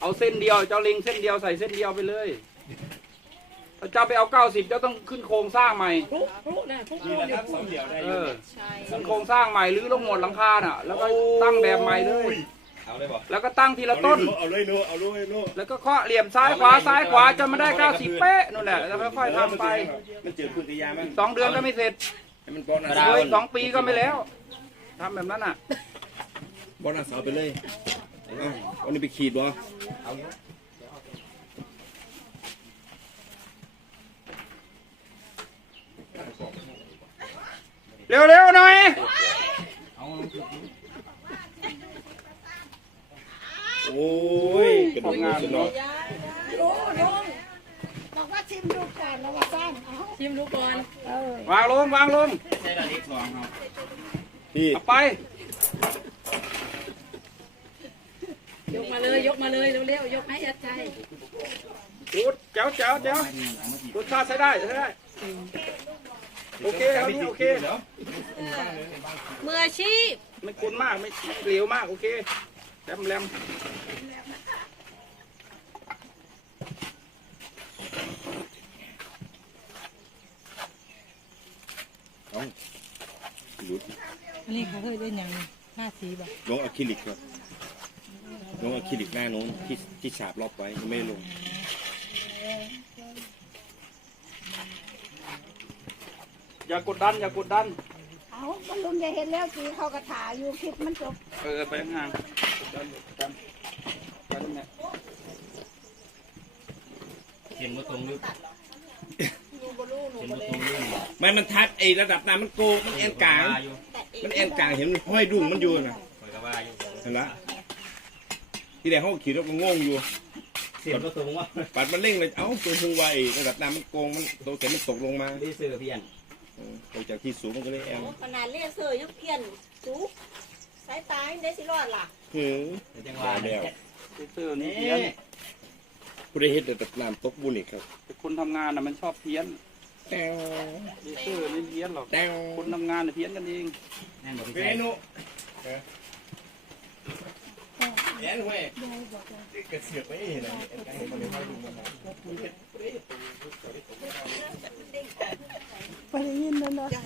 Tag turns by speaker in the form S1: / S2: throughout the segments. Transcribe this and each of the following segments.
S1: เอาเส้นเดียวเจ้าเล็งเส้นเดียวใส่เส้นเดียวไปเลยถ้าเจ้าไปเอา90เจ้าต้องขึ้นโครงสร้างใหม่
S2: นี่แหละครับสองเดี่ยวได้อยู่
S1: ขึ้นโครงสร้างใหม่หรือลงหมดหลังคาน่ะแล้วก็ตั้งแบบใหม่เลย
S2: เอาเลยบอก
S1: แล้วก็ตั้งทีละต้น
S2: เอาเลยนู้เอาเลยนู้
S1: แล้วก็เคาะเหลี่ยมซ้ายขวาจนมาได้90เป๊ะนั่นแหละแล้วค่อยๆทำไป
S2: มันเจอคุณติยามั้ง
S1: 2 เดือนก็ไม่เสร็จ
S2: ให้มันบอลนะ
S1: เลย2 ปีก็ไม่แล้วทำแบบนั้นน่ะ
S2: บอลนะเสาไปเลยวันนี้ไปขีดบ่
S1: เร็วๆหน่อย
S2: โอ้ยกระโดดงานเนาะ
S3: ลุงบอกว่าชิมดูก่อนแล้วว่าสั้นเอา
S4: ชิมดูก่อน
S1: วางลง
S2: ใช่ละเล็ก2ครับ
S1: เอาไป
S4: ยกมาเลยเร็วๆยกให้ยัดใจ
S1: ดูดแจ๋วรสชาติใช้ได้โอเคครับนี่โอเค
S4: มืออาชีพ
S1: ไม่คุ้นมากไม่เหลวมากโอเคแหลม
S4: อันนี้เขาเคยเล่นอย่างหน้าสีแบบ
S2: ลงอะคริลิกครับลงอะคริลิกหน้าโน้นที่ฉาบรอบไว้ไม่ลง
S1: อย่ากดดัน
S3: เอาก็ลุงจะเห็นแล้วสีเขากระถาอยู่คลิปมันจบ
S1: ไปห่างดันไปตรงเนี้ย
S2: เห็นว่าตรงลึกไม่มันทัดไอ้ระดับน้ำมันโกงมันแอนกลางเห็นมันห้อยดุ้งมันอยู่นะเห็นละที่แรกเขาขี่รถก็งงอยู่เสียบก็ตรงว่าปัดมันเร่งเลยเอ้าตัวหูไวระดับน้ำมันโกงมันตัวเข็มมันตกลงมาดีเสือเพียนตกจากที่สูงมันก็เลยแอม
S5: ขนาดเลเซอร์ยังเพี้ยนสูงสายตาได้สิรอดล่ะ
S2: จังหวะแล้ว
S1: เสื้อนี่เพี้ยน
S2: ผู้ได้เห็นระดับน้ำตกบุญอีกครับ
S1: คนทำงานน่ะมันชอบเพี้ยน
S2: แต้ว
S1: เสื้อไม่เพี้ยนหรอก
S2: แต้ว
S1: คนทำงานน่ะเพี้ยนกันเอง
S2: เมนูแอนเว้ยกระเสือกไม่เห็นอะไรเห็นมันไม่ค่อยดูมัน
S3: ไปได้ยินแล้วเนาะ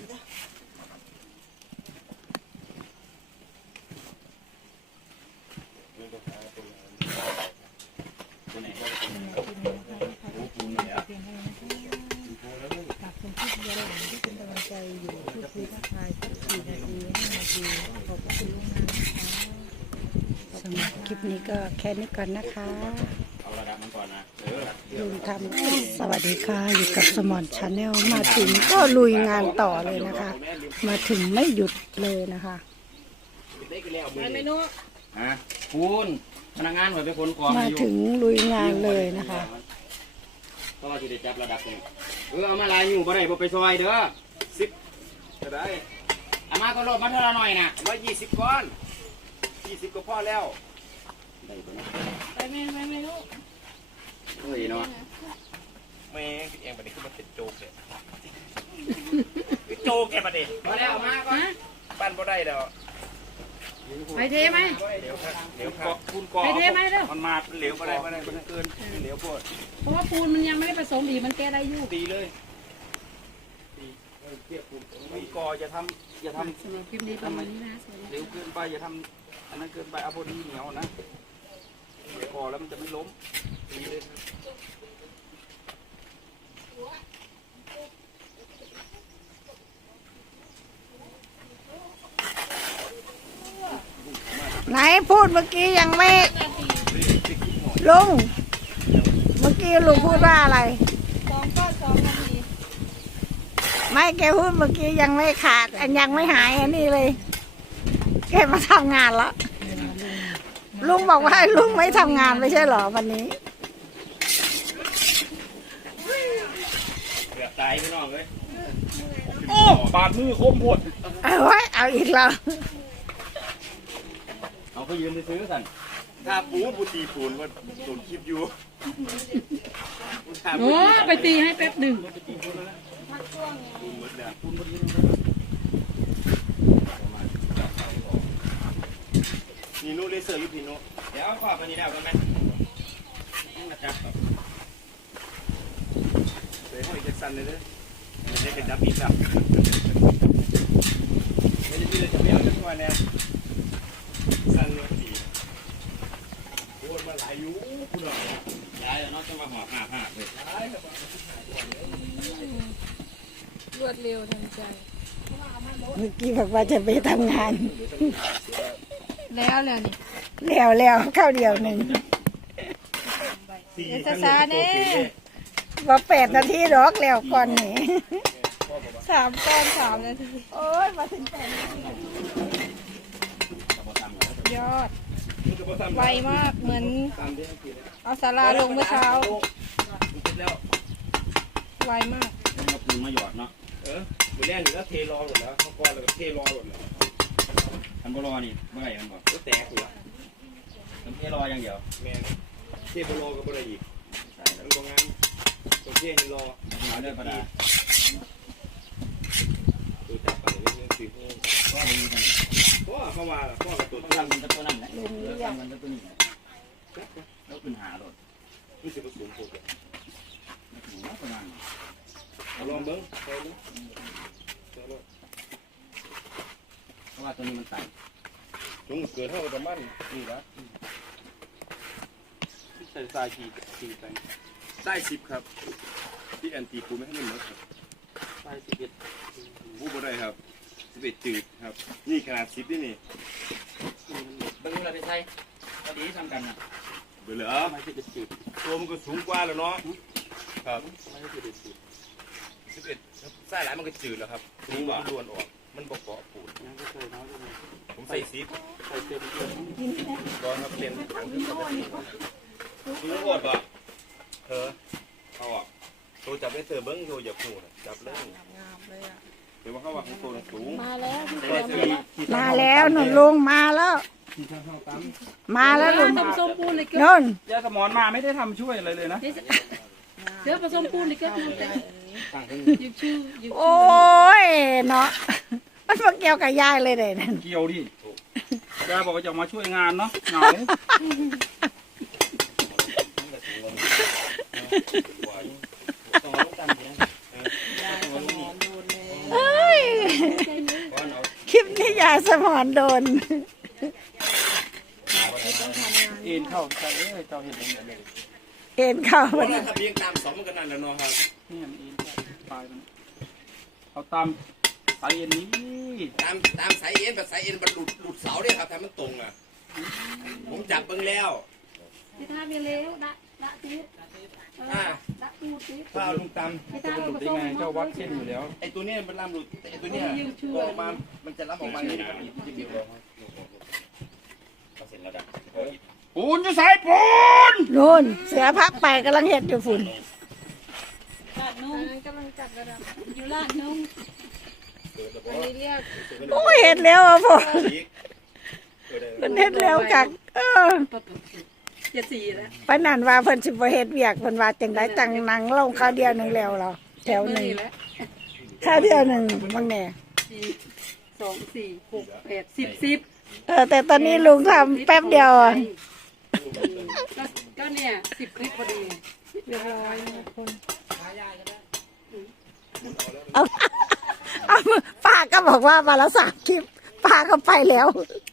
S3: สำหรับคลิปนี้ก็แค่นี้ก่อนนะคะ
S2: เอาระดับมันก่อนนะ
S3: ลุงทำสวัสดีค่ะอยู่กับสมอนชาแนลมาถึงก็ลุยงานต่อเลยนะคะ มาถึงไม่หยุดเลยนะคะ
S4: มันไม่นู้
S2: ฮะคุณพนักงานเหมือนเป็นคนกอง
S3: มาถึงลุยงานเลยนะคะ
S2: เพราะว่าจะได้จับระดับนี้เอามาลายอยู่บ่ได้บ่ไปซอยเด้อ
S1: จะได้
S2: เอามาก็โลดมาเท่าหน่อยนะ
S1: 120 ก้อน 20ก็พอแล้ว
S4: ไปไม่นู้
S2: เฮ้ยเนาะ
S6: แม่งเองประเด็นคือมันเป็นโจกเลยโจกแกประเด็น
S2: พอแล้วเอามาก่อน
S6: ปั้นบ่ได้แล้ว
S4: ไปเทไหม
S6: เดี๋ยวครับเดี๋ยวค
S1: เกาะ
S6: รับ
S1: คุณเกาะ
S4: ไปเทไหมเร็ว
S1: มันมาเหลวก็ได้มันเกินเหลวพวด
S4: เพราะว่าปูนมันยังไม่ได้ผสมดีมันแก้ได้อยู่
S1: ตีเลยไม่ก่ออย่าทำ
S4: สำหรับคลิปนี้ประมาณนี้นะสวัสดี
S1: เหลวเกินไปอย่าทำอันนั้นเกินไปเอาพอดีเหนียวนะก่อแล้วมันจะไม่ล้มตีเลย
S3: ไหนพูดเมื่อกี้ยังไม่ลุงเมื่อกี้ลุงพูดว่าอะไร
S5: 2 นาที
S3: ไม่แกพูดเมื่อกี้ยังไม่ขาดอันยังไม่หายอันนี้เลย แกมาทำงานแล้วลุงบอกว่าลุงไม่ทำงานไม่ใช่เหรอวันนี้
S2: เกือบตายพี่น้องเลย
S1: โอ้บาดมือคมหมด
S3: เอาไว้เอาอีกแล้ว
S2: เอาไปยืมไปซื้อสัน
S6: ถ้าปูตีปูนว่าตูนคลิปอยู่
S4: โอ้ไปตีให้แป๊บหนึ่ง
S6: นี่นู้เลเซอร์อยู่พี่นู้
S2: เดี๋ยวขอบอันนี้แล้วกันไหม
S6: สั่นเลยเด้อไม่ได้กระจับอีกแล้วไม่ได้ที่จะไม่เอาจังหวะเนี่ยสั่นเลยทีโอ้ยมาหลายอยู่คุณหน่อย
S2: ย้ายแล้วเนาะจะมาหอบผ้าเลย
S4: รวดเร็วทันใจ
S3: เมื่อกี้บอกว่าจะไปทำงาน
S4: แล้วนี่
S3: แล้วข้าวเดียวหนึ่ง
S4: เดี๋ยวช้าๆเนี่ย
S3: ว่า8 นาทีหรอกแล้วก่อนนี่
S4: 3 ก้อน 3 นาที
S3: โอ้ยมาถึง8 นาที
S4: ยอด ไวมากเหมือนเอาสาราลงเมื่อเช้า ไวมาก
S2: เอาปืนมาหยอดเนาะ
S6: หมูแน่นอยู่แล้วเทรอหมดแล้วเขาก้อนแล้วก็เทรอหมดแล้ว
S2: อันบรอนี่เมื่อไหร่มันบอก
S6: ก็แตกหัว
S2: มันแค่รออย่างเดียว
S6: แม่เทบรอกับอะไรอีกมันก็งานตัวเทให้รอ
S2: เอาเรื่องประดา
S6: ตัวจับไปเรื่องสิ
S2: ก็มีกัน
S6: พ่อเข้ามาพ่อกับตัว
S2: ต้องทำมันจะตัวนั่นแหละทำมันจะตัวนี้แล้วปืนหาโดด
S6: นี่สิบสูงโคตร
S2: หนูประมาณ
S6: ลองเบิ้งไปดู
S2: เพราะว่าตัวนี้มันไต่
S6: ลุงเกิดเท่ากับมันนี่ละ
S1: ใส่ทรายกี่ไป
S6: ได้10ครับที่แอนตีกูไม่ให้มันหมด
S1: ทราย11
S6: ผู้บ่ได้ครับ11จืดครับนี่ขนาด10นี่นี่
S2: เบิ้งเราไปใช้พอดีทำกันนะ
S6: เบื่อเหรอ
S1: ไม่ใช่11จุด
S6: ตัวมันก็สูงกว่าแล้วเนาะครับ
S1: ไม่ใช่11จุด
S6: 11ไส้หลายมันก็จืดแล้วครับนี่มันล้วนออกมันบ่เกาะปูน
S1: ยังก็เคยน้อยเลย
S6: ผมใส่10
S1: ใส่เต็มเต็ม
S6: ร้อนครับเต็มถังคือปกติดูหมดป่ะเอาออกตัวจับได้เธอเบิ้งโยอย่าพูดจับเลยเดี๋ยวว่าเขาว่าของตัวสูง
S3: มาแล้ว
S6: แต่ที่
S3: มาแล้วหนุนลุงมาแล้ว มาแล้วลุง
S4: ผสมปูนเลยเกิน
S3: นุ่น
S1: ยาสมอนมาไม่ได้ทำช่วยอะไรเลยนะ
S4: เดี๋ยวผสมปูนเลยเกินยิบชื่อยิบ
S3: โอ้ยเนาะมันมาเกี่ยวกับยายเลยเด้นั่น
S1: เกี่ยวดิยาบอกว่าจะมาช่วยงานเนาะเหงา
S3: เอ้ยคลิปนี้ยายสมอนโดน
S1: เอ็นเข้าใส่เลยเจ้าเห็นอย่างเดียว
S3: เอ็นเข้า
S6: เพ
S3: มา
S6: ราะถ้าเพียงตามสองมันก็นั่นแหละเนาะครับ
S1: นี่มันเอ็นปลายมันเอาตามสายเอ็นนี้
S6: ตามสายเอ็นแบบสายเอ็นมันหลุดเสาเนี่ยครับทำมันตรงอ่ะผมจับเบิ้งแล้ว
S4: ที่ท่าไปเร็วดะตีดะปูตี
S6: ถ้าเอาลุงตาม
S4: ที่
S1: จะ
S4: ท่า
S1: หลุดได้ไงเจ้าวัดเส้นอยู่แล้ว
S6: ไอ้ตัวเนี้ยมันลำหลุดแต่ไอ้ตัวเนี้ยโกงมามันจะรับออกมาเนี่ยจะบิวลง
S2: เสร็จแล้วดัก
S1: ปูนจะใส่ปูน
S3: นู่นเสือพักไปกำลังเห็ดอยู่ฝุ่น
S4: ลาดนุ่งกำลังจัดระดับอยู่ลาดนุ่งวันนี้เรียก
S3: โอ้ยเห็ดแล้วอ่ะพ่อ
S6: อีก
S3: มันเห็ดแล้วกัก
S4: 74แล้ว
S3: ปานนั้นว่าเพิ่นสิบ่เฮ็ดเวียกเพิ่นว่าจังไดจังหนังลงข้าวเดียวหนึงแล้วเหรอแถวหนึง
S4: แล้ว
S3: ข้าวเดียวหนึงบางแหน่
S4: 2 4 6 8 10
S3: แต่ตอนนี้ลุงทำแป๊บเดียวอะ
S4: ก็เนี่ย10 คลิปพอดีเรียบร้อยนะคน
S3: เอาป้าก็บอกว่าวันละ3 คลิปป้าก็ไปแล้ว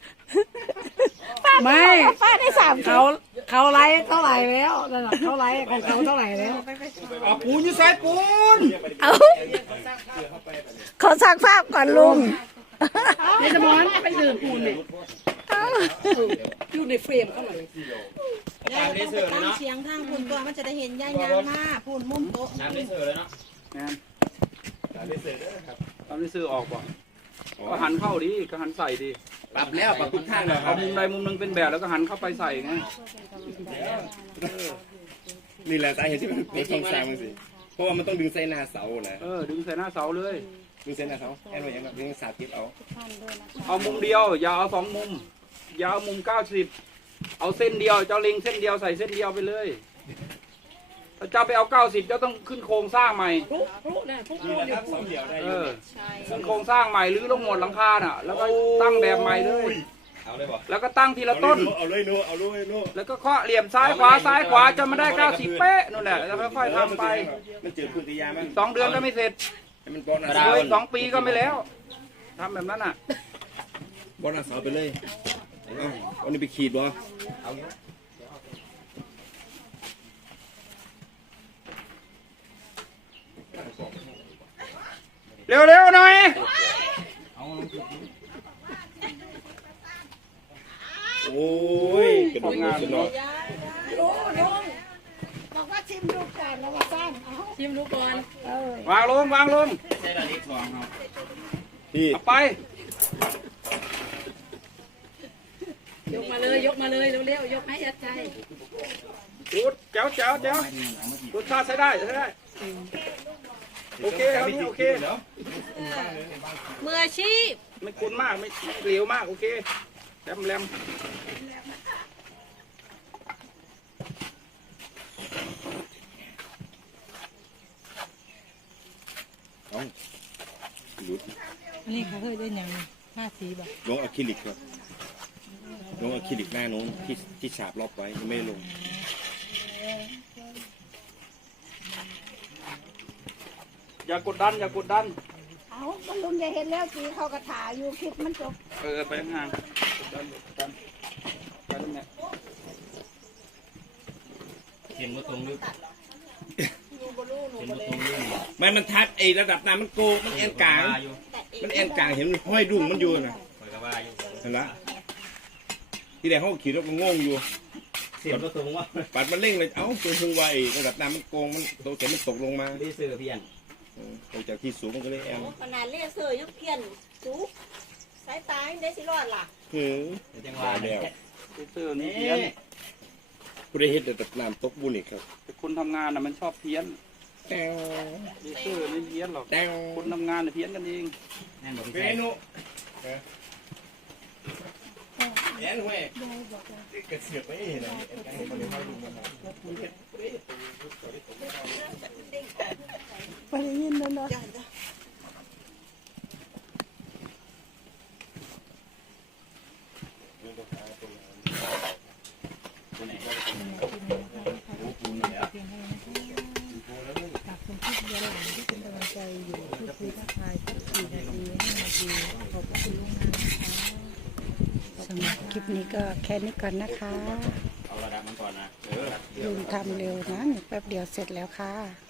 S3: ป้าก็บอกว่าป้าได้3 คลิป
S4: เขาไลฟ์เท่าไหร่แล้วนั่นน่ะเขาไลฟ์ของเขาเท่าไหร่แล้ว
S1: เอาปูนจะใส่ปูน
S3: เอาขอสักภาพก่อนลุง
S4: ในสมอนไปดื่มปูนเนี่ยอยู่ในเฟรมเขาหน่อย
S5: ยายต้องไปตั้งเสียงทางพูนตัวมันจะได้เห็นยายยางมาพูนมุมโต๊ะ
S2: น้ำไม่เสือเลยเนาะ
S1: งานตอนนี้ซื้อออกป่ะก็หันเข้าดิก็หันใส่ดิ
S6: ปรับแล้วปรับทุกทางแล้วค
S1: เอา
S6: รับ
S1: มุมใดมุมหนึงเป็นแบบแล้วก็หันเข้าไปใส่ไง
S6: นี่แหละสาเหตุที่มันเป็นช่องสร้างมันสิเพราะว่ามันต้องดึงไส้หน้าเสานะ
S1: ดึงใส่หน้าเสาเลย
S6: ดึงไส้หน้าเสาแอนไว้ยังแบบดึงสาธิตเอา
S1: เอามุมเดียวอย่าเอา2 มุมอย่าเอามุม90เอาเส้นเดียวเจ้าเล็งเส้นเดียวใส่เส้นเดียวไปเลยถ้าเจ้าไปเอา90เจ้าต้องขึ้นโครงสร้างใหม่
S4: ปุ๊นะปุ๊
S6: นี่แหละครับเสาเดียวได้อยู่
S1: ขึ้นโครงสร้างใหม่หรือลงหมดหลังคาน่ะ แล้วก็ตั้งแบบใหม่เลย
S6: เอาเลยบ่
S1: แล้วก็ตั้งทีละต้น
S2: เอาเลยนูเอาเลยนู
S1: แล้วก็เคาะเหลี่ยมซ้ายขวาซ้ายขวาจนมาได้90เป๊ะนู่นแหละแล้วค่อยๆทำไป
S2: มันเจอพื้นที่ยามัน
S1: 2 เดือนก็ไม่เสร็จ
S2: ให้มันป้อนอา
S1: เล
S2: สาย
S1: 2 ปีก็ไม่แล้วทำแบบนั้นอ่ะ
S2: ป้อนอาสาไปเลยวันนี้ไปขีดบ่
S1: เร็วๆหน่อย
S2: โอ้ยกระดูกงานเนาะ
S3: ลุงบอกว่าชิมดูก่อนแล้วว่าสั้นเอา
S4: ชิมดูก่อน
S1: วางลงวางลง
S2: ที่
S1: เอาไป
S4: ยกมาเลยยกมาเลยเร็วๆยกให้ยัดใจ
S1: พูดแจ๋วรสชาติใช้ได้โอเคครับนี่โอเค
S4: มืออาชีพ
S1: ไม่คุ้นมากไม่เหลวมากโอเคแรม
S2: หลุด
S7: อันนี้เขาเคยได้ยังผ้าสีแบบ
S2: ลงอะคริลิกครับลงอะคริลิกหน้าโน้นที่ฉาบรอบไว้ยังไม่ลง
S1: อย่ากดดันอย่ากดดัน
S3: เอาก็ลุงจะเห็นแล้วสีเขากระถาอยู่คลิปมันจบ
S1: ไปห่างดันไปตรงเนี้ย
S6: เห็นว่าตรงลึก
S2: ไม่มันทัดไอ้ระดับน้ำมันโกงมันแอนกลางมันแอนกลางเห็นห้อยดุ่งมันอยู่นะ
S6: คอยก็ว่าอยู่
S2: เห็นละที่แรกเขาขีดแล้วก็งงอยู่
S6: เสียบก็ตรงว่า
S2: ปัดมันเร่งเลยเอ้าตัวถึงไวระดับน้ำมันโกงมันตัวแขนมันตกลงมา
S6: ได้ซื้อเพียน
S2: ตกจากที่สูงมันก็เลยแอน
S5: ขนาดเลเซอร์ยังเพี้ยนสูงสายตาได้สิรอดล่ะ
S2: คือ
S6: จังห
S2: ตา
S6: ะ
S2: ยแล้ว
S1: เสื้อนี่เพี้ยน
S2: ผู้ได้เห็นระดับน้ำตกบุญอีกครับ
S1: แต่คนทำงานน่ะมันชอบเพี้ยน
S2: แต้ว
S1: เสื้อไม่เพี้ยนหรอก
S2: แต้ว
S1: คนทำงานน่ะเพี้ยนกันเอง
S6: แน่นบอก
S2: เมนูแอนเว้ยกระเสือกไม่เห็นอะไรแอนมันเลยห้อยดุ่งมัน
S3: ไปได้ยินแล้วเนาะ
S7: ฝากคุณพี่เยอะเลยที่เป็นกำลังใจอยู่ที่คุยทักทายสัก4 นาที 5 นาทีขอบพระคุณล่วงหน้านะคะ
S3: สำหรับคลิปนี้ก็แค่นี้ก่อนนะคะ
S6: เอาระดับมันก่อนนะ
S3: ลุงทำเร็วนะนี่แป๊บเดียวเสร็จแล้วค่ะ